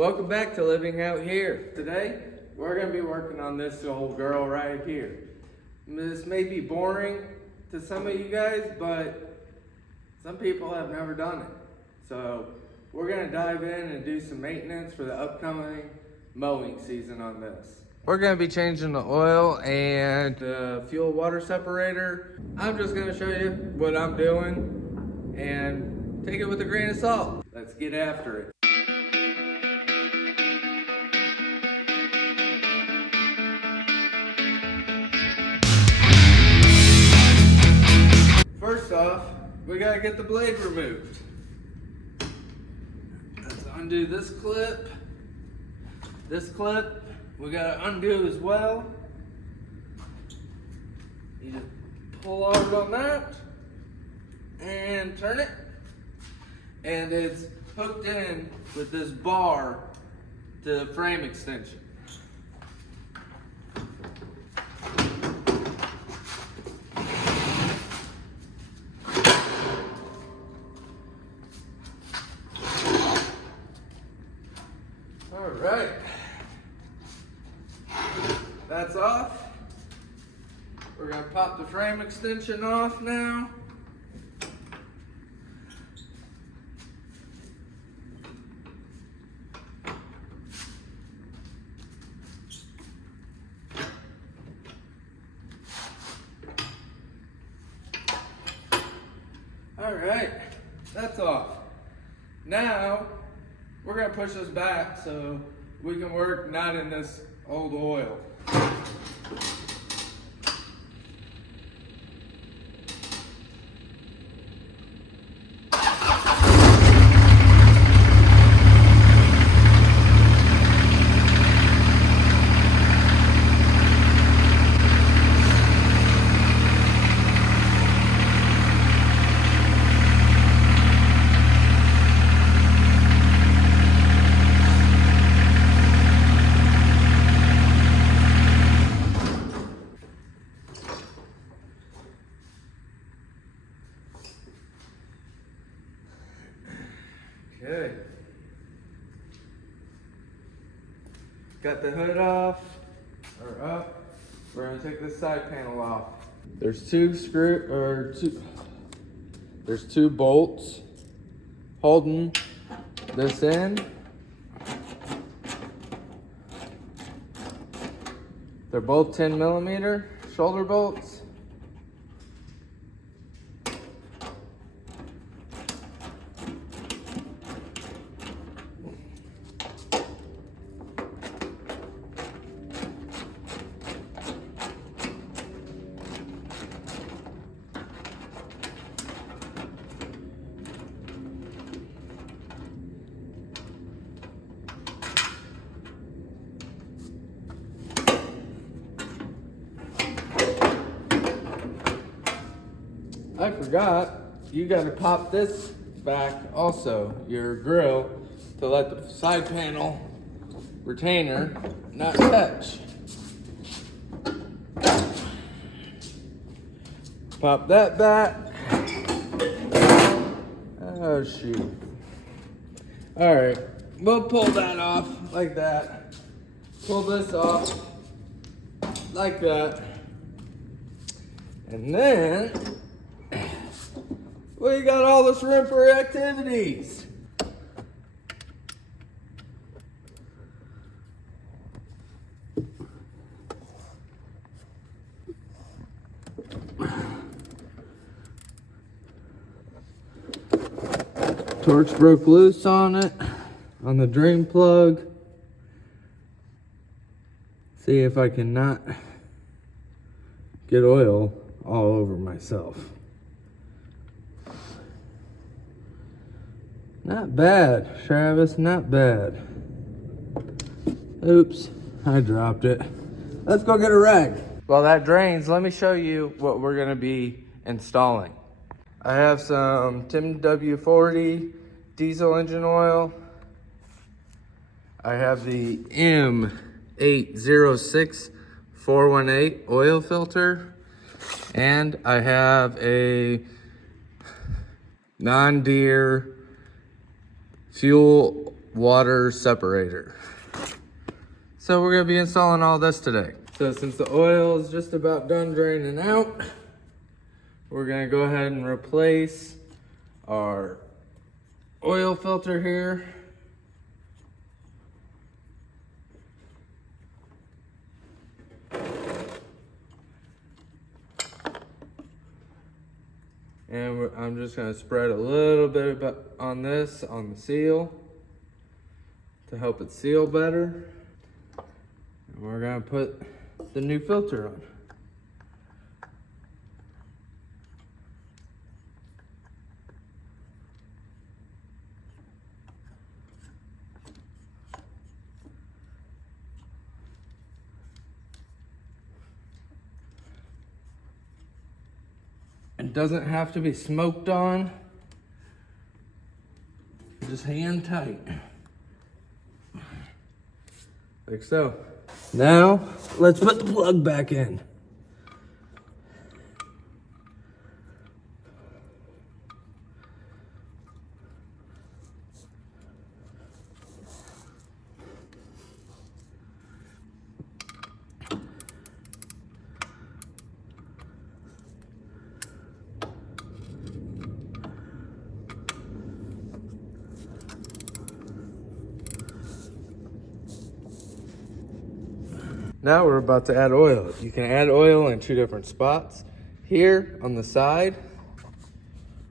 Welcome back to Living Out Here. Today, we're going to be working on this old girl right here. This may be boring to some of you guys, but some people have never done it. So, we're going to dive in and do some maintenance for the upcoming mowing season on this. We're going to be changing the oil and the fuel water separator. I'm just going to show you what I'm doing and take it with a grain of salt. Let's get after it. First off, we got to get the blade removed. Let's undo this clip. This clip we got to undo as well. You just pull hard on that and turn it. And it's hooked in with this bar to the frame extension. All right, that's off. We're gonna pop the frame extension off now. All right, that's off. Now, we're gonna push this back so we can work not in this old oil. Okay. Got the hood off, or up. We're gonna take this side panel off. There's two bolts holding this in. They're both 10mm shoulder bolts. I forgot, you gotta pop this back also, your grill, to let the side panel retainer not touch. Pop that back. Oh shoot. All right, we'll pull that off like that. Pull this off like that. And then, we got all this room for activities. Torch broke loose on it, on the drain plug. See if I can not get oil all over myself. Not bad, Travis, not bad. Oops, I dropped it. Let's go get a rag. While that drains, let me show you what we're gonna be installing. I have some Tim W40 diesel engine oil. I have the M806418 oil filter. And I have a non-Deere fuel water separator. So we're gonna be installing all this today. So since the oil is just about done draining out, we're gonna go ahead and replace our oil filter here. And I'm just gonna spread a little bit on this, on the seal, to help it seal better. And we're gonna put the new filter on. It doesn't have to be smoked on, just hand tight, like so. Now, let's put the plug back in. Now we're about to add oil. You can add oil in 2 different spots. Here on the side,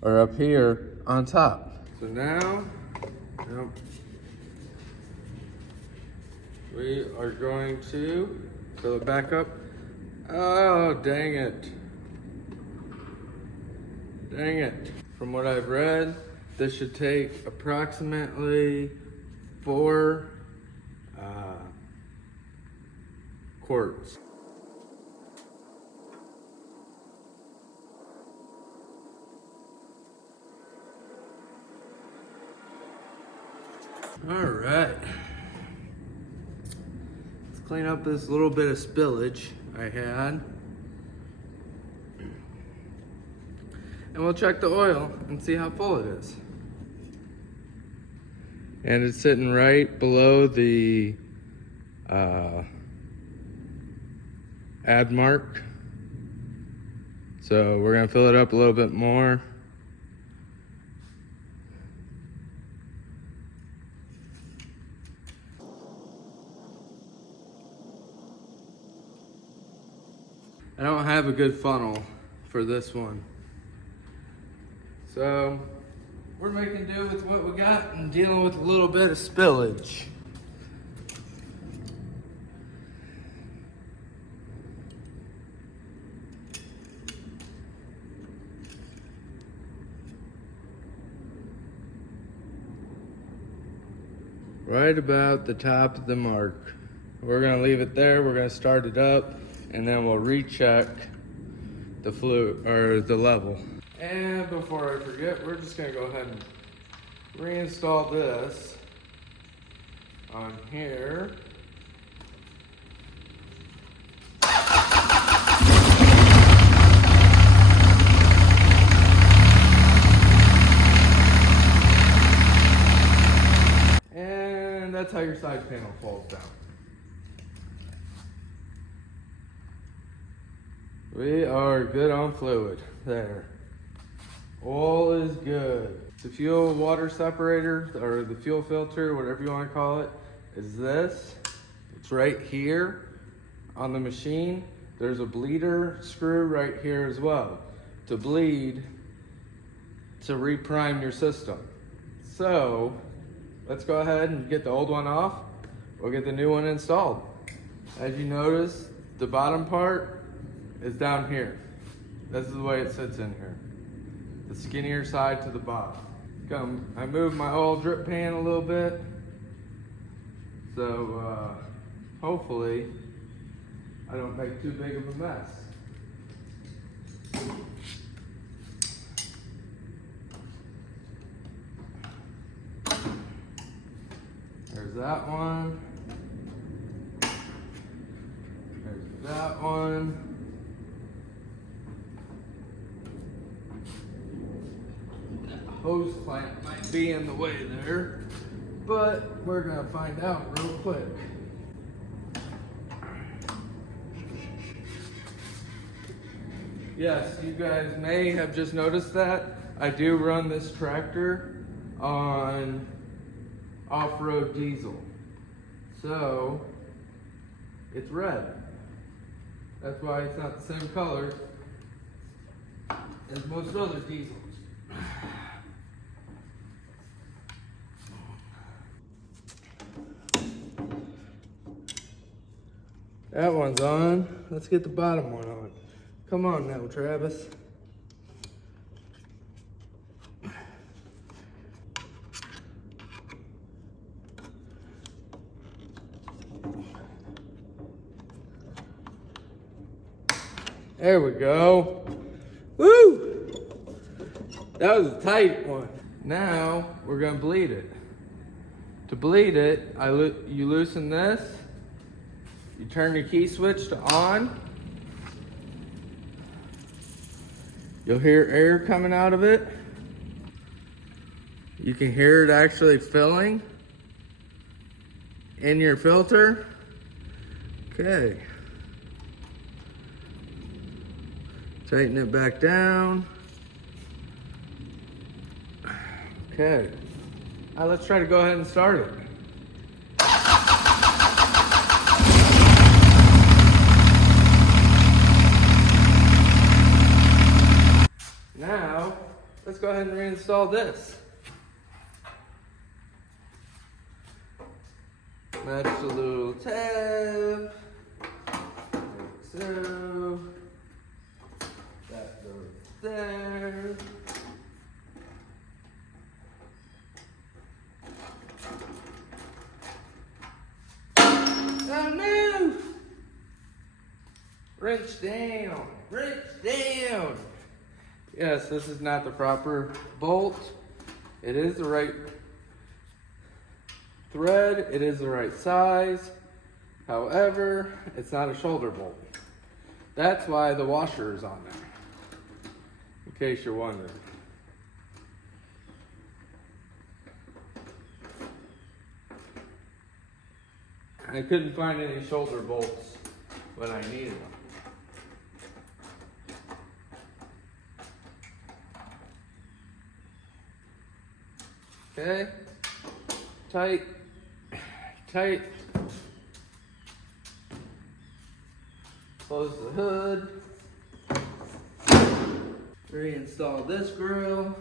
or up here on top. So now, we are going to fill it back up. Oh, dang it. Dang it. From what I've read, this should take approximately 4 quarts. All right. Let's clean up this little bit of spillage I had. And we'll check the oil and see how full it is. And it's sitting right below the add mark. So we're gonna fill it up a little bit more. I don't have a good funnel for this one. So we're making do with what we got and dealing with a little bit of spillage. Right about the top of the mark. We're gonna leave it there, we're gonna start it up, and then we'll recheck the fluid, or the level. And before I forget, we're just gonna go ahead and reinstall this on here. And that's how your side panel falls down. We are good on fluid. There. All is good. The fuel water separator, or the fuel filter, whatever you want to call it, is this. It's right here on the machine. There's a bleeder screw right here as well to bleed, to reprime your system. So let's go ahead and get the old one off. We'll get the new one installed. As you notice, the bottom part is down here. This is the way it sits in here. The skinnier side to the bottom. I moved my oil drip pan a little bit. So hopefully I don't make too big of a mess. There's that one. There's that one. That hose clamp might be in the way there. but we're gonna find out real quick. Yes, you guys may have just noticed that I do run this tractor on off-road diesel. So, it's red. That's why it's not the same color as most other diesels. That one's on. Let's get the bottom one on. Come on now, Travis. There we go. Woo! That was a tight one. Now we're gonna bleed it. To bleed it, you loosen this. You turn your key switch to on. You'll hear air coming out of it. You can hear it actually filling in your filter. Okay. Tighten it back down. Okay. Now let's try to go ahead and start it. Now, let's go ahead and reinstall this. Match the little tab. Like so. That goes there. Oh no! Wrench down! Wrench down! Yes, this is not the proper bolt. It is the right thread. It is the right size. However, it's not a shoulder bolt. That's why the washer is on there. In case you're wondering. I couldn't find any shoulder bolts when I needed them. Okay, tight, tight. Close the hood. Reinstall this grill.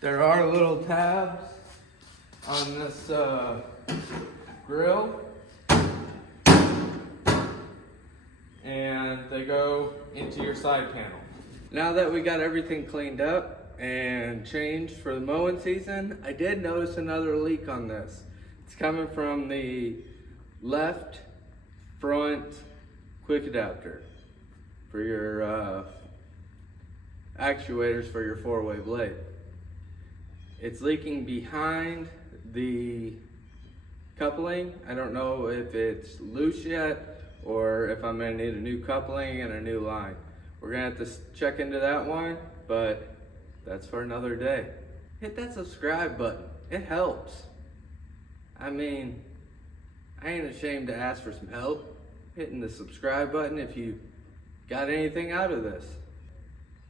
There are little tabs on this grill, and they go into your side panel. Now that we got everything cleaned up and changed for the mowing season, I did notice another leak on this. It's coming from the left front quick adapter for your actuators for your 4-way blade. It's leaking behind the coupling. I don't know if it's loose yet or if I'm gonna need a new coupling and a new line. We're gonna have to check into that one, but that's for another day. Hit that subscribe button. It helps. I mean, I ain't ashamed to ask for some help. Hitting the subscribe button if you got anything out of this.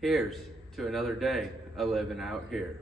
Here's to another day of living out here.